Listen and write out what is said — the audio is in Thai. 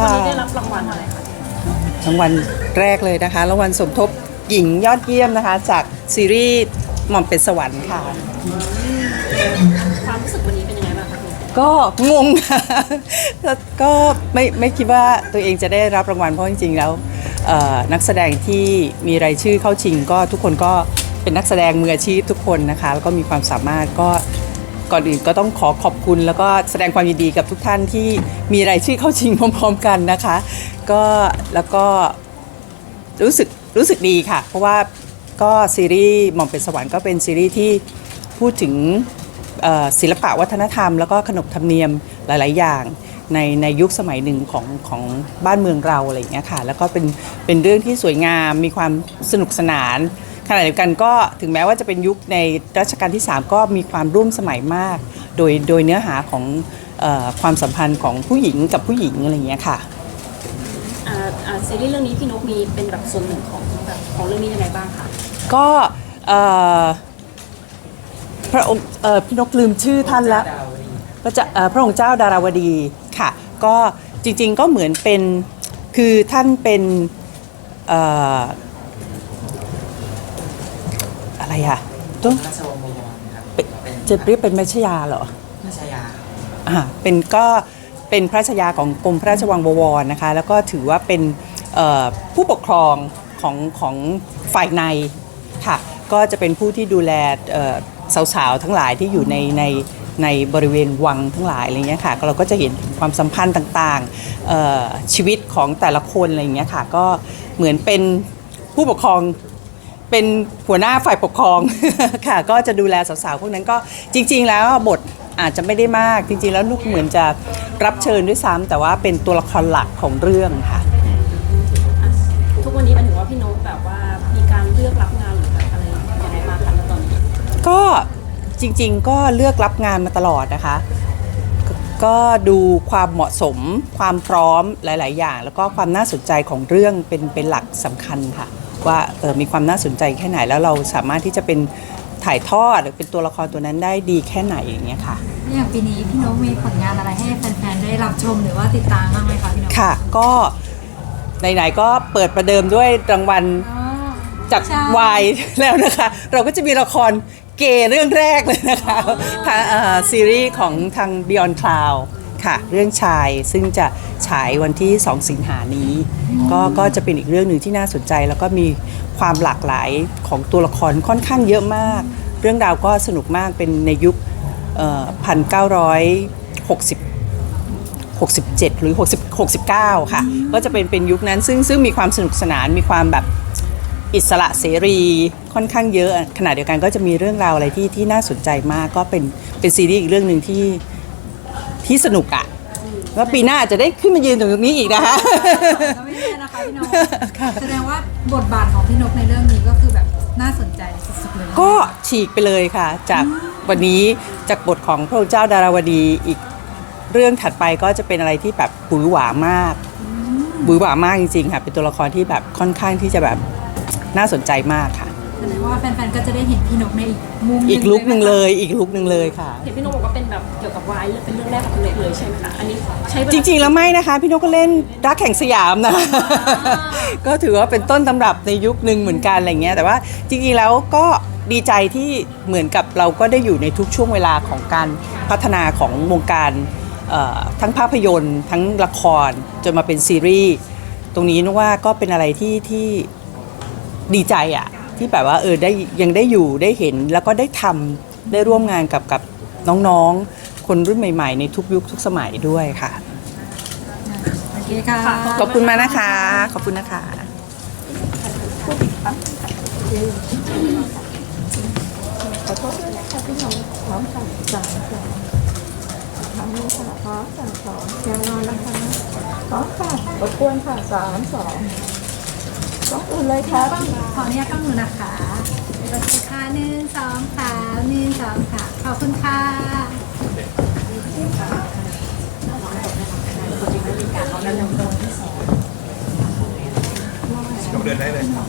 ค่ะ วันนี้ได้รับรางวัลอะไรคะรางวัลแรกเลยนะคะ รางวัลสมทบหญิงยอดเยี่ยมนะคะ จากซีรีส์หม่อมเป็นสวรรค์ค่ะ ความรู้สึกวันนี้เป็นยังไงบ้างคะพี่ก็งงค่ะแล้วก็ไม่ไม่คิดว่าตัวเองจะได้รับรางวัลเพราะจริงๆแล้วเอ่อนักแสดงที่มีรายชื่อเข้าชิงก็ทุกคนก็เป็นนักแสดงมืออาชีพทุกคนนะคะ แล้วก็มีความสามารถก็ ก่อนอื่นก็ต้องขอขอบคุณ แล้วก็แสดงความยินดีกับทุกท่านที่มีรายชื่อเข้าชิงพร้อม ๆ กันนะคะก็แล้วก็รู้สึกรู้สึกดีค่ะ เพราะว่าก็ซีรีส์หม่อมเป็นสวรรค์ก็เป็นซีรีส์ที่พูดถึงศิลปะวัฒนธรรม แล้วก็ขนบธรรมเนียมหลาย ๆ อย่างในในยุคสมัยหนึ่งของของบ้านเมืองเราอะไรอย่างเงี้ยค่ะแล้วก็เป็นเป็นเรื่องที่สวยงามมีความสนุกสนาน ขณะเดียวกันก็ถึงแม้ว่าจะเป็นยุคในรัชกาลที่ 3 ก็มีความร่วมสมัยมาก โดยโดยเนื้อหาของเออความสัมพันธ์ของผู้หญิงกับผู้หญิงอะไรอย่างเงี้ยค่ะอ่าอ่าซีรีส์เรื่องนี้พี่นกมีเป็นแบบส่วนหนึ่งของแบบของเรื่องนี้ยังไงบ้างคะก็เอ่อพระองค์เอ่อพี่นกลืมชื่อท่านแล้วพระเจ้าเอ่อพระองค์เจ้าดาราวดีค่ะ ก็จริงๆก็เหมือนเป็นคือท่านเป็นเอ่ออะไรอะต้องราชวงศ์บวรครับเป็นเป็นจะเรียกเป็นมัชยาเหรอราชยาอ่าเป็นก็เป็นพระราชยาของกรมพระราชวังบวรนะคะ แล้วก็ถือว่าเป็นเอ่อผู้ปกครองของของฝ่ายในค่ะ ก็จะเป็นผู้ที่ดูแลเอ่อสาวๆทั้งหลายที่อยู่ในในในบริเวณวังทั้งหลายอะไรเงี้ยค่ะก็เราก็จะเห็นถึงความสัมพันธ์ต่างๆเอ่อชีวิตของแต่ละคนอะไรเงี้ยค่ะ ก็เหมือนเป็นผู้ปกครอง เป็นหัวหน้าฝ่ายปกครอง ค่ะ ก็จะดูแลสาวๆพวกนั้นก็จริง ๆ แล้วบทอาจจะไม่ได้มาก จริง ๆ แล้วลูกเหมือนจะรับเชิญด้วยซ้ำแต่ว่าเป็นตัวละครหลักของเรื่องค่ะ ทุกวันนี้มันถือว่าพี่นกแบบว่ามีการเลือกรับงานหรือแบบอะไรยังไงบ้างคะณตอนนี้ก็จริง ๆ ก็เลือกรับงานมาตลอดนะคะก็ก็ดูความเหมาะสม ความพร้อมหลาย ๆ อย่าง แล้วก็ความน่าสนใจของเรื่องเป็นเป็นหลักสำคัญค่ะ ว่าเออมีความน่าสนใจแค่ไหนแล้วเราสามารถที่จะเป็นถ่ายทอดหรือเป็นตัวละครตัวนั้นได้ดีแค่ไหนอย่างเงี้ยค่ะอย่างปีนี้พี่นกมีผลงานอะไรให้แฟนๆได้รับชมหรือว่าติดตามบ้างไหมคะพี่นกค่ะก็ไหนๆก็เปิดประเดิมด้วยรางวัลอ๋อจากใช่วายแล้วนะคะ เราก็จะมีละครเกย์เรื่องแรกเลยนะคะทางเอ่อซีรีส์ของทาง Beyond Cloud ค่ะ เรื่องชายซึ่งจะฉายวันที่ 2 สิงหานี้ ก็ก็จะเป็นอีกเรื่องหนึ่งที่น่าสนใจ แล้วก็มีความหลากหลายของตัวละครค่อนข้างเยอะมาก เรื่องราวก็สนุกมากเป็นในยุคพันเก้าร้อยหกสิบ67 หรือ 60 69 ค่ะ ก็จะเป็นเป็นยุคนั้นซึ่งซึ่งมีความสนุกสนานมีความแบบอิสระเสรีค่อนข้างเยอะ ขณะเดียวกันก็จะมีเรื่องราวอะไรที่ที่น่าสนใจมาก ก็เป็นเป็นซีรีส์อีกเรื่องหนึ่งที่ ที่สนุกอะ่ะว่าปีหน้าอาจจะได้ขึ้นมายืนตรงนี้อีกนะคะ ก็ไม่แน่นะคะพี่นกค่ะ แสดงว่าบทบาทของพี่นกในเรื่องนี้ก็คือแบบน่าสนใจสุดๆเลยก็ฉีกไปเลยค่ะ จากวันนี้จากบทของพระองค์เจ้าดาราวดีอีกเรื่องถัดไปก็จะเป็นอะไรที่แบบบุ๋ยหวามากบุ๋ยหวามากจริงๆค่ะ เป็นตัวละครที่แบบค่อนข้างที่จะแบบน่าสนใจมากค่ะ แสดงว่าแฟนๆ ก็จะได้เห็นพี่นกในอีกมุมอีกลุกหนึ่งไหมคะเลย อีกลุกหนึ่งเลยค่ะ เห็นพี่นกบอกว่าเป็นแบบเกี่ยวกับวายเป็นเรื่องแรกของคุณเล็กเลยใช่ไหมคะอันนี้ใช้เวลาจริงๆแล้วไม่นะคะ พี่นกก็เล่นรักแข่งสยามนะ ก็ถือว่าเป็นต้นตำรับในยุคหนึ่งเหมือนกันอะไรเงี้ยแต่ว่าจริงๆแล้วก็ดีใจที่เหมือนกับเราก็ได้อยู่ในทุกช่วงเวลาของการพัฒนาของวงการเอ่อทั้งภาพยนตร์ ทั้งละครจนมาเป็นซีรีส์ตรงนี้นึกว่าก็เป็นอะไรที่ที่ดีใจอะ ที่แบบว่าเออได้ยังได้อยู่ได้เห็นแล้วก็ได้ทำได้ร่วมงานกับกับน้องๆ คนรุ่นใหม่ ๆ ในทุกยุคทุกสมัยด้วยค่ะ โอเคค่ะขอบคุณมากนะคะ ขอบคุณนะคะขอโทษด้วยนะคะพี่น้องพร้อมสั่งสามสองทำนี้ค่ะพร้อมสั่งสองแกนอนนะคะพร้อมค่ะรบกวนค่ะสามสอง ต้องอื่นเลยครับขออนุญาตข้างมือนะคะโอเคค่ะหนึ่งสองสามหนึ่งสองค่ะขอบคุณค่ะเดินได้เลยครับ